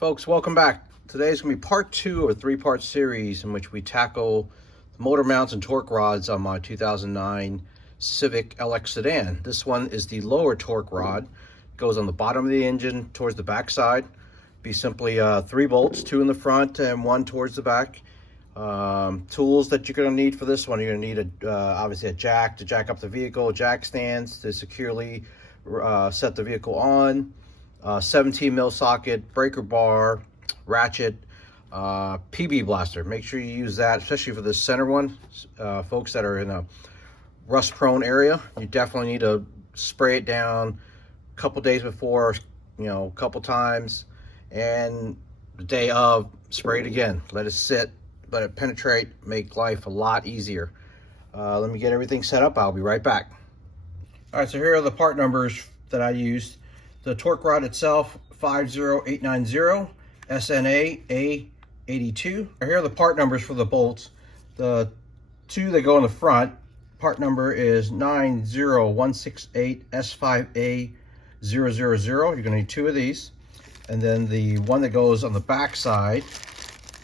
Folks, welcome back. Today's going to be part 2 of a 3-part series in which we tackle the motor mounts and torque rods on my 2009 Civic LX Sedan. This one is the lower torque rod. It goes on the bottom of the engine towards the back side. Be simply 3 bolts, 2 in the front and 1 towards the back. Tools that you're going to need for this one, you're going to need obviously a jack to jack up the vehicle, jack stands to securely set the vehicle on, 17 mil socket, breaker bar, ratchet, PB blaster. Make sure you use that, especially for this center one. Folks that are in a rust prone area, you definitely need to spray it down a couple days before, a couple times, and the day of, spray it again. Let it sit, let it penetrate, make life a lot easier. Let me get everything set up. I'll be right back. All right, so here are the part numbers that I used. The torque rod itself, 50890 SNA A82. Here are the part numbers for the bolts. The 2 that go in the front, part number is 90168 S5A000. You're going to need 2 of these. And then the one that goes on the back side,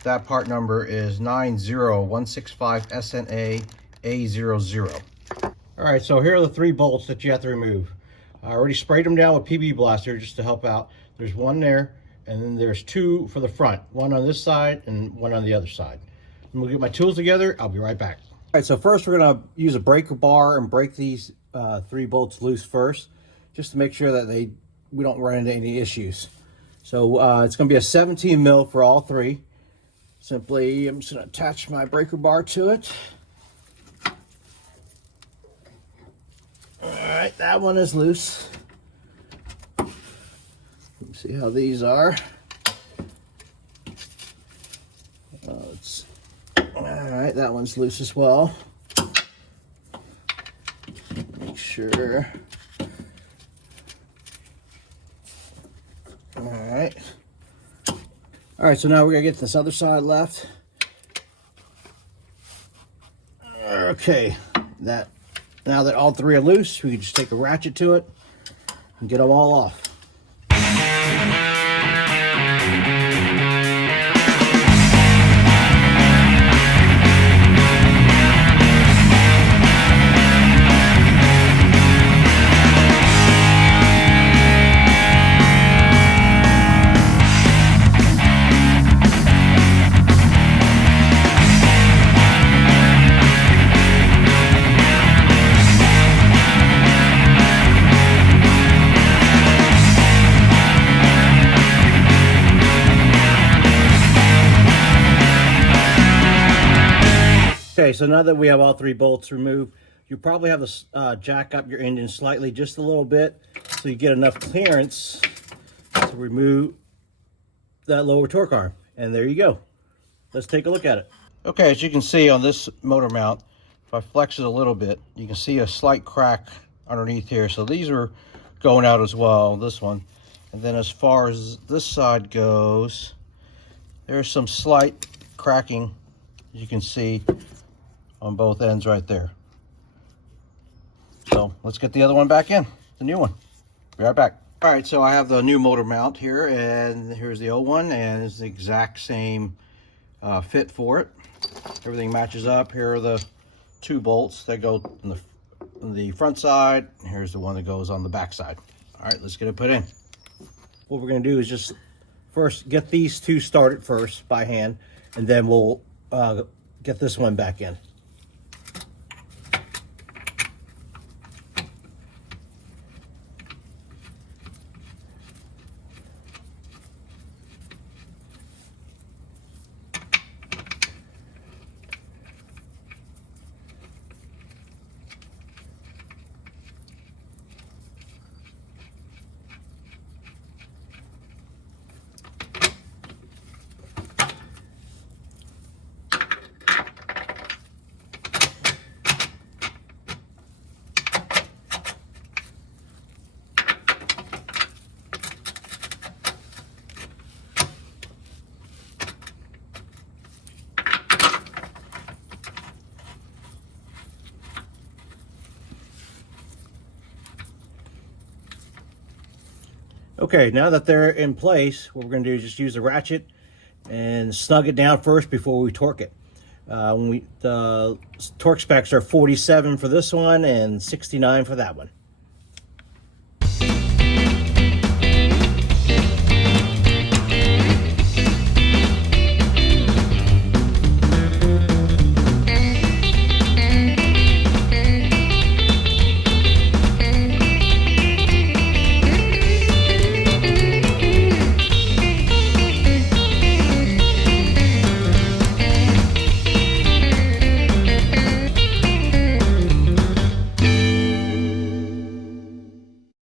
that part number is 90165 SNA A00. All right, so here are the 3 bolts that you have to remove. I already sprayed them down with PB blaster just to help out. There's 1 there, and then there's 2 for the front, 1 on this side and 1 on the other side. And we'll get my tools together. I'll be right back. All right, so first we're gonna use a breaker bar and break these 3 bolts loose first, just to make sure that we don't run into any issues. So it's gonna be a 17 mil for all 3. Simply, I'm just gonna attach my breaker bar to it. All right, that one is loose. Let's see how these are. All right, that one's loose as well. Make sure. All right. All right, so now we're gonna get this other side left. Okay, now that all 3 are loose, we can just take a ratchet to it and get them all off. Okay, so now that we have all 3 bolts removed, you probably have to jack up your engine slightly, just a little bit, so you get enough clearance to remove that lower torque arm. And there you go. Let's take a look at it. Okay, as you can see on this motor mount, if I flex it a little bit, you can see a slight crack underneath here. So these are going out as well, this one. And then as far as this side goes, there's some slight cracking, you can see, on both ends right there. So let's get the other one back in, the new one. Be right back. All right, so I have the new motor mount here, and here's the old one, and it's the exact same fit for it. Everything matches up. Here are the 2 bolts that go on the front side. Here's the one that goes on the back side. All right, let's get it put in. What we're gonna do is just first get these 2 started first by hand, and then we'll get this one back in. Okay, now that they're in place, what we're going to do is just use a ratchet and snug it down first before we torque it. The torque specs are 47 for this one and 69 for that one.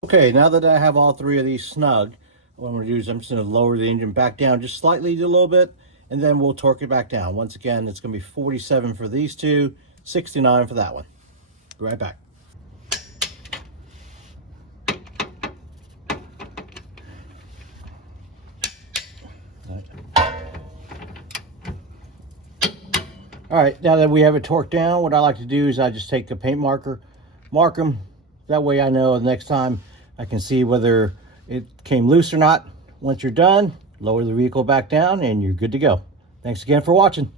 Okay, now that I have all three of these snug, what I'm going to do is I'm just going to lower the engine back down just slightly a little bit, and then we'll torque it back down. Once again, it's going to be 47 for these two, 69 for that one. Be right back. All right, now that we have it torqued down, what I like to do is I just take a paint marker, mark them. That way I know the next time I can see whether it came loose or not. Once you're done, lower the vehicle back down and you're good to go. Thanks again for watching.